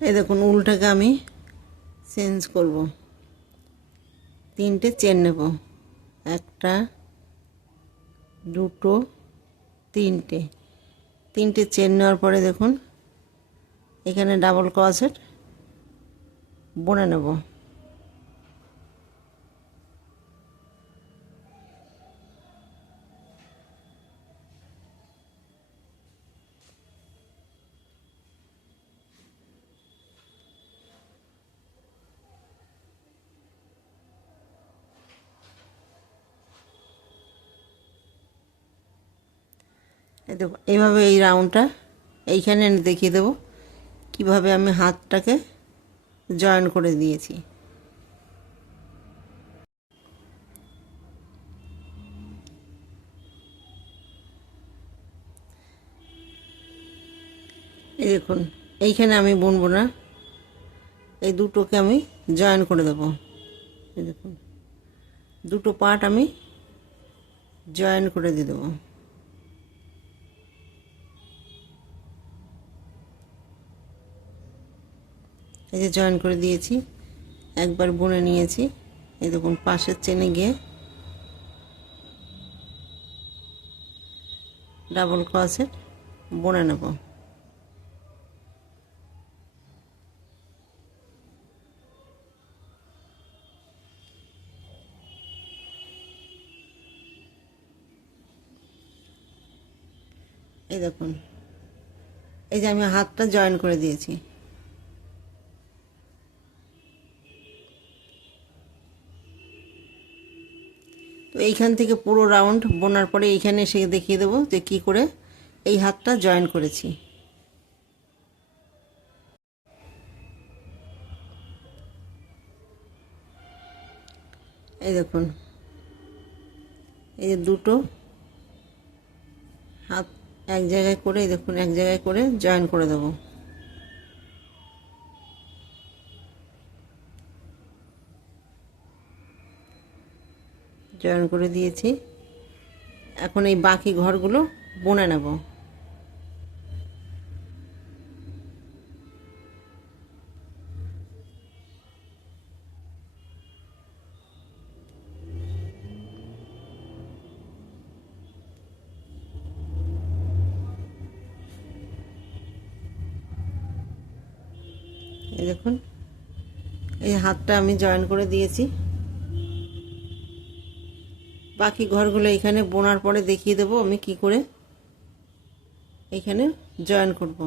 এই দেখুন উলটাকে আমি চেঞ্জ করব, তিনটে চেন নেব, একটা দুটো তিনটে, তিনটে চেন নেওয়ার পরে দেখুন এখানে ডাবল ক্রোশেট বুনে নেব। এই দেখো এইভাবে এই রাউন্ডটা এইখানে এনে দেখিয়ে দেবো কীভাবে আমি হাতটাকে জয়েন করে দিয়েছি। এই দেখুন এইখানে আমি বুনবো না, এই দুটোকে আমি জয়েন করে দেবো। এই দেখুন দুটো পার্ট আমি জয়েন করে দিয়ে দেবো। এই যে জয়েন করে দিয়েছি, একবার বুনে নিয়েছি। এই দেখুন পাশের চেনে গিয়ে ডাবল ক্রোশেট বুনে নেব। এই দেখুন এই যে আমি হাতটা জয়েন করে দিয়েছি। তো এইখান থেকে পুরো রাউন্ড বোনার পরে এইখানে এসে দেখিয়ে দেবো যে কী করে এই হাতটা জয়েন করেছি। এই দেখুন এই যে দুটো হাত এক জায়গায় করে, এই দেখুন এক জায়গায় করে জয়েন করে দেবো। জয়েন করে দিয়েছি, এখন এই বাকি ঘরগুলো বুনে নেব। এই দেখুন এই হাতটা আমি জয়েন করে দিয়েছি, বাকি ঘরগুলো এখানে বোনার পরে দেখিয়ে দেবো আমি কি করে এখানে জয়েন করব।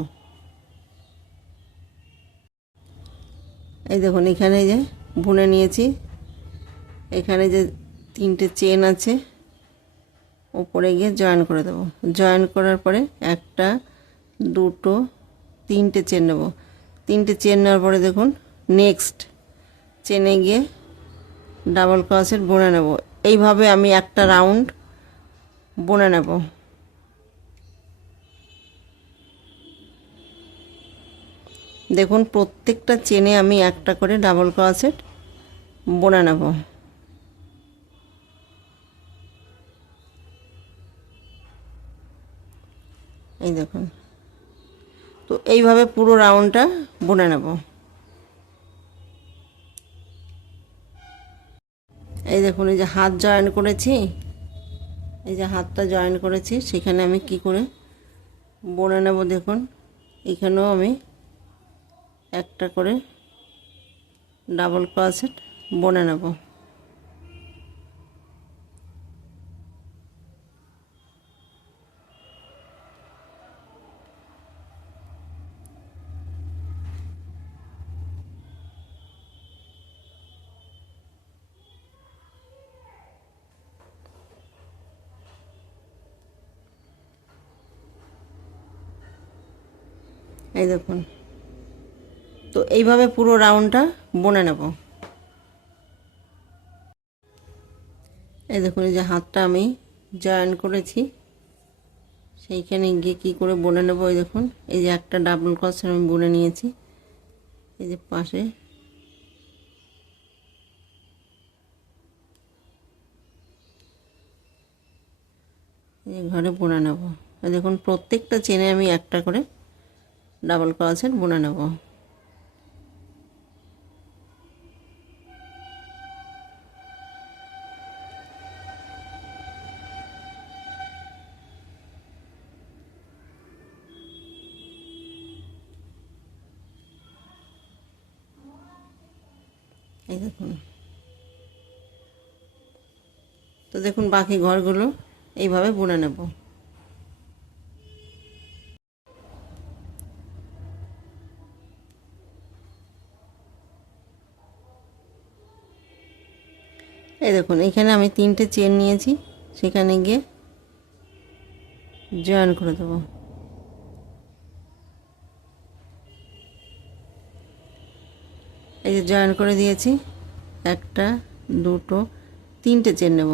এই দেখুন এখানে যে বুনে নিয়েছি, এখানে যে তিনটে চেন আছে উপরে গিয়ে জয়েন করে দেবো। জয়েন করার পরে একটা দুটো তিনটে চেন নেব, তিনটে চেন নেওয়ার পরে দেখুন নেক্সট চেনে গিয়ে ডাবল ক্রোশেট বুনে নেব। এইভাবে আমি একটা রাউন্ড বুনে নেব। দেখুন প্রত্যেকটা চেনে আমি একটা করে ডাবল ক্রোশেট বুনে নেব। এই দেখুন তো এইভাবে পুরো রাউন্ডটা বুনে নেব। এই দেখুন এই যে হাত জয়েন করেছি, এই যে হাতটা জয়েন করেছি সেখানে আমি কি করে বুনে নেব। দেখুন এখানেও আমি একটা করে ডাবল ক্রোশেট বুনে নেব। এই দেখুন তো এইভাবে পুরো রাউন্ডটা বুনে নেব। এই দেখুন এই যে হাতটা আমি জয়েন করেছি সেইখানে গিয়ে কী করে বুনে নেব। এই দেখুন এই যে একটা ডাবল ক্রোশেট আমি বুনে নিয়েছি, এই যে পাশে এই ঘরে বুনে নেব। দেখুন প্রত্যেকটা চেনে আমি একটা করে ডাবল ক্রোশেট বুনে নেব। এই দেখুন। তো দেখুন বাকি ঘরগুলো এইভাবে বুনে নেব। এই দেখুন এখানে আমি 3টে চেন নিয়েছি, সেখানে গিয়ে জয়েন করে দেবো। এই যে জয়েন করে দিয়েছি, 1 2 3টে চেন নেব।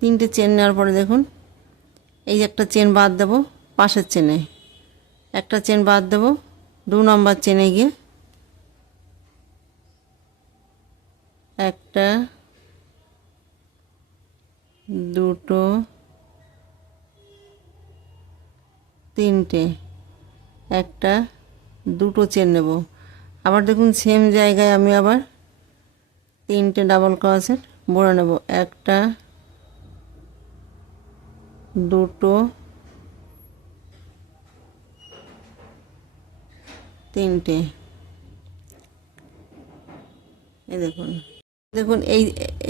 3টে চেন নেওয়ার পরে দেখুন এই যে একটা চেন বাদ দেব, পাশের চেনে একটা চেন বাদ দেব, 2 নম্বর চেনে গিয়ে 1 2 3টে 1 2 চেন নেব। আবার দেখুন সেম জায়গায় আমি আবার 3টে ডাবল ক্রোশেট বুনে নেব। 1 2 3টে। এই দেখুন দেখুন এই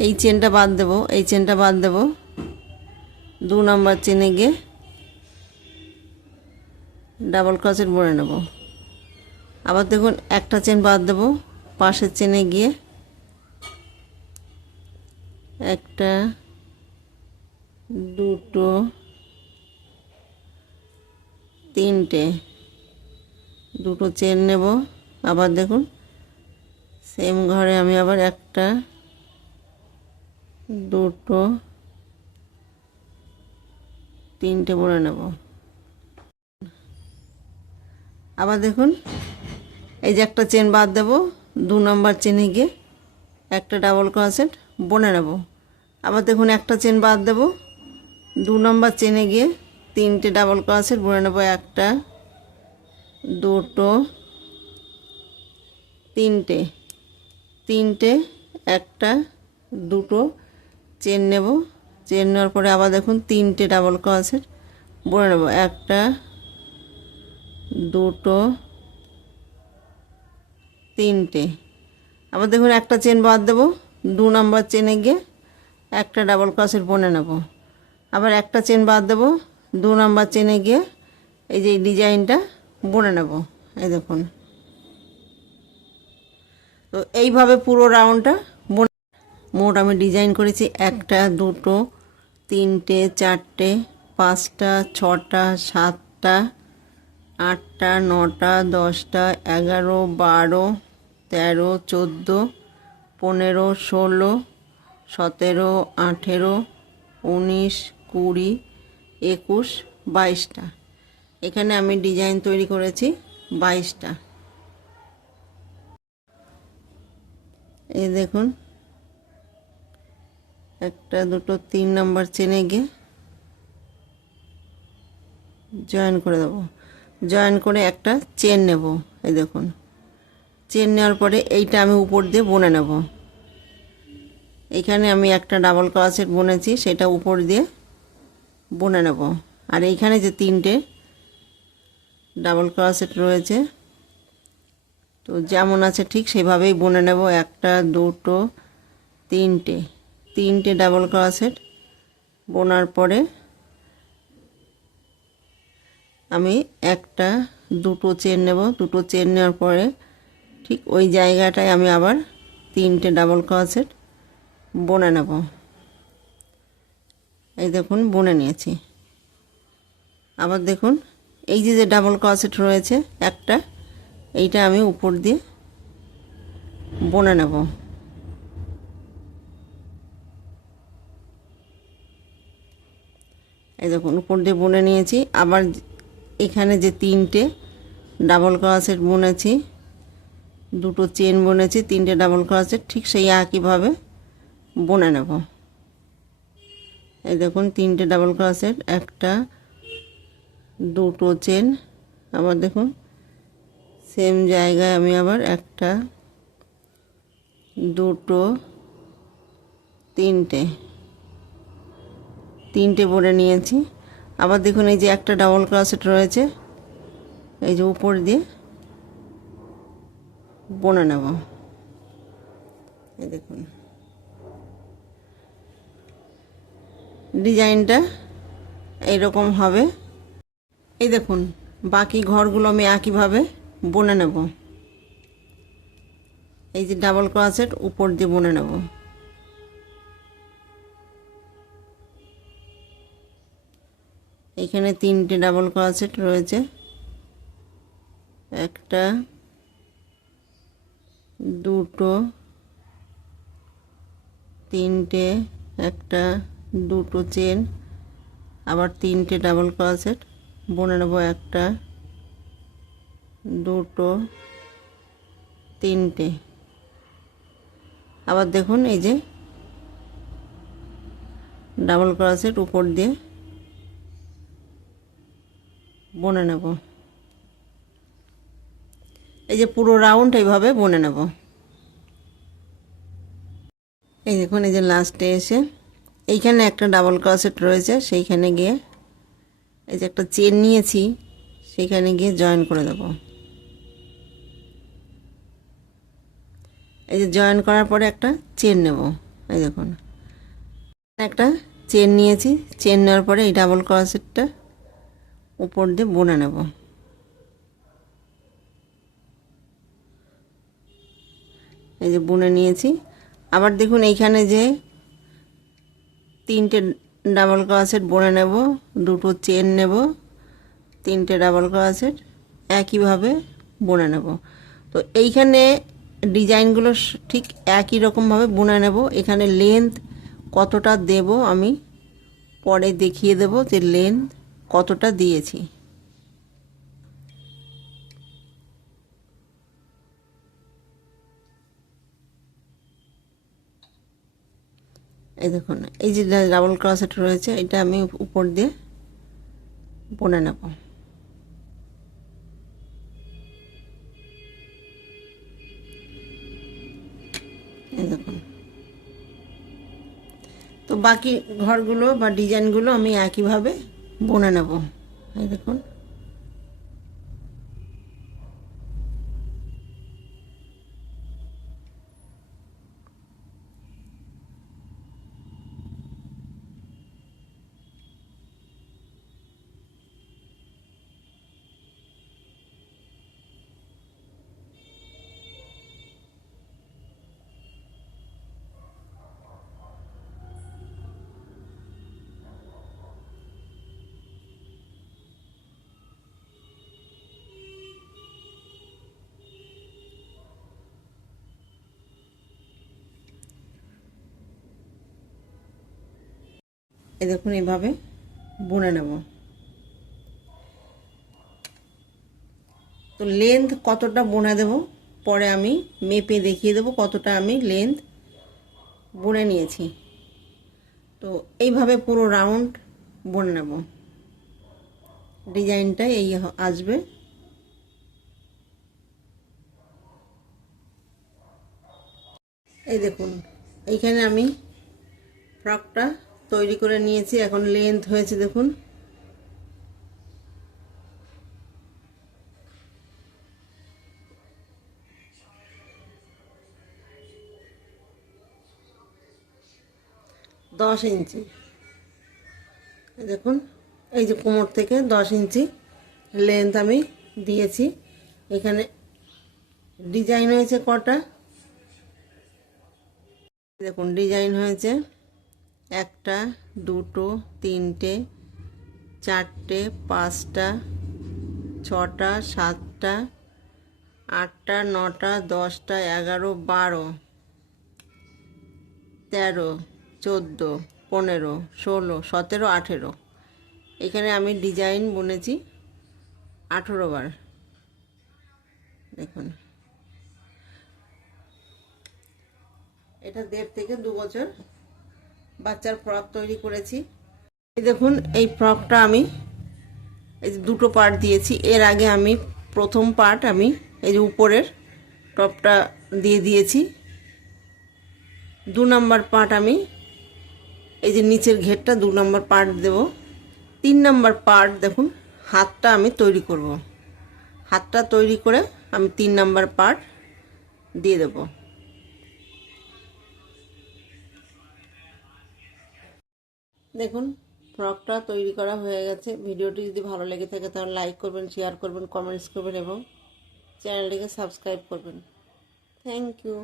এই চেনটা বাদ দেব, এই চেনটা বাদ দেব, 2 নম্বর চেনে গিয়ে ডাবল ক্রোশেট বুনে নেব। আবার দেখুন একটা চেন বাদ দেব, পাশের চেনে গিয়ে 1 2 3টে 2 চেন নেব। আবার দেখুন সেম ঘরে আমি আবার 1 2 3টে বুনে নেব। আবার দেখুন এই যে একটা চেন বাদ দেব, 2 নম্বর চেনে গিয়ে 1 ডাবল ক্রোশেট বুনে নেব। আবার দেখুন একটা চেন বাদ দেব, 2 নম্বর চেনে গিয়ে 3টে ডাবল ক্রোশেট বুনে নেব। 1 2 3টে 1 2 চেন নেব। চেন নেওয়ার পরে আবার দেখুন 3টে ডাবল ক্রোশেট বুনে নেব। 1 2 3টে। আবার দেখুন একটা চেন বাদ দেব, 2 নম্বর চেনে গিয়ে 1 ডাবল ক্রোশেট বুনে নেব। আবার একটা চেন বাদ দেব, 2 নম্বর চেনে গিয়ে এই যে ডিজাইনটা বুনে নেব। এই দেখুন। তো এইভাবে পুরো রাউন্ডটা বুনে মোট আমি ডিজাইন করেছি 1 2 3টে 4টে 5টা 6টা 7টা 8টা 9টা 10টা 11 12 13 14 15 16 17 18 19 20 21 22টা। এখানে আমি ডিজাইন তৈরি করেছি 22টা। এই দেখুন 1 2 3 নম্বর চেনে গিয়ে জয়েন করে দেবো। জয়েন করে একটা চেন নেব। এই দেখুন চেন নেওয়ার পরে এইটা আমি উপর দিয়ে বুনে নেব। এখানে আমি 1 ডাবল ক্রোশেট বুনেছি, সেটা উপর দিয়ে বুনে নেব। আর এইখানে যে 3টে ডাবল ক্রোশেট রয়েছে, তো যেমন আছে ঠিক সেভাবেই বুনে নেব। 1 2 3টে ডাবল ক্রোশেট বোনার পরে আমি 1 2 চেন নেব। 2 চেন নেওয়ার পরে ঠিক ওই জায়গাটায় আমি আবার 3টে ডাবল ক্রোশেট বুনে নেব। এই দেখুন বুনে নিয়েছি। আবার দেখুন এই যে ডাবল ক্রোশেট রয়েছে একটা, এইটা আমি উপর দিয়ে বুনে নেব। এই দেখুন উপর দিয়ে বুনে নিয়েছি। আবার এখানে যে 3টে ডাবল ক্রোশেট বুনেছি, 2 চেন বুনেছি, 3টে ডাবল ক্রোশেট ঠিক সেই একইভাবে বুনে নেব। এই দেখুন 3টে ডাবল ক্রোশেট 1 2 চেন। আবার দেখুন সেম জায়গায় আমি আবার 1 2 3টে বুনে নিয়েছি। আবার দেখুন এই যে 1 ডাবল ক্রোশেট রয়েছে, এই যে উপর দিয়ে বুনে নেব। এই দেখুন ডিজাইনটা এইরকম হবে। এই দেখুন বাকি ঘরগুলো আমি একইভাবে বুনে নেব। এই যে ডাবল ক্রোশেট উপর দিয়ে বুনে নেব। এখানে 3টে ডাবল ক্রোশেট রয়েছে, একটা, দুটো, তিনটে, একটা, দুটো চেন, আবার 3টে ডাবল ক্রোশেট বুনে নেব, একটা, দুটো, তিনটে। আবার দেখুন এই যে ডাবল ক্রোশেট উপর দিয়ে বুনে নেব। এই যে পুরো রাউন্ড এইভাবে বুনে নেব। এই দেখুন এই যে লাস্টে এসে এইখানে একটা ডাবল ক্রোশেট রয়েছে, সেইখানে গিয়ে এই যে একটা চেন নিয়েছি সেইখানে গিয়ে জয়েন করে দেব। এই যে জয়েন করার পরে একটা চেন নেব। এই দেখুন একটা চেন নিয়েছি, চেন নেওয়ার পরে এই ডাবল ক্রোশেটটা উপর দিয়ে বুনে নেব। এই যে বুনে নিয়েছি। আবার দেখুন এইখানে যে 3টে ডাবল ক্রোশেট বুনে নেব, দুটো চেন নেব, 3টে ডাবল ক্রোশেট একইভাবে বুনে নেব। তো এইখানে ডিজাইনগুলো ঠিক একই রকমভাবে বুনে নেব। এখানে লেন্থ কতটা দেব আমি পরে দেখিয়ে দেব যে লেন্থ কতটা দিয়েছি। এই দেখুন এই যে ডাবল ক্রোশেট রয়েছে এটা আমি উপর দিয়ে বুনে নেব। এই দেখুন তো বাকি ঘরগুলো বা ডিজাইনগুলো আমি একইভাবে বুনে নেব। এই দেখুন এই দেখুন এইভাবে বুনে নেব। তো লেন্থ কতটা বুনে দেব পরে আমি মেপে দেখিয়ে দেব কতটা আমি লেন্থ বুনে নিয়েছি। তো এইভাবে পুরো রাউন্ড বুনে নেব। ডিজাইনটা এই আসবে। এই দেখুন এইখানে আমি ফ্রকটা তৈরি করে নিয়েছি। এখন লেন্থ হয়েছে দেখুন 10 ইঞ্চি। দেখুন এই যে কোমর থেকে 10 ইঞ্চি লেন্থ আমি দিয়েছি। এখানে ডিজাইন হয়েছে কটা দেখুন, ডিজাইন হয়েছে একটা, দুটো, তিনটে, চারটে, পাঁচটা, ছটা, সাতটা, আটটা, নটা, 10টা, 11, 12, 13, 14, 15, 16, 17, 18। এখানে আমি ডিজাইন বুনেছি 18 বার। দেখুন এটা 1.5 থেকে 2 বছর বাচ্চার ফ্রক তৈরি করেছি। এই দেখুন এই ফ্রকটা আমি এই যে দুটো পার্ট দিয়েছি। এর আগে আমি প্রথম পার্ট আমি এই যে উপরের টপটা দিয়ে দিয়েছি। 2 নম্বর পার্ট আমি এই যে নিচের ঘেরটা 2 নম্বর পার্ট দেব। 3 নম্বর পার্ট দেখুন হাতটা আমি তৈরি করব। হাতটা তৈরি করে আমি 3 নম্বর পার্ট দিয়ে দেব। দেখুন ফ্রকটা তৈরি করা হয়ে গেছে। ভিডিওটি যদি ভালো লেগে থাকে তাহলে লাইক করবেন, শেয়ার করবেন, কমেন্টস করবেন এবং চ্যানেলটিকে সাবস্ক্রাইব করবেন। Thank you.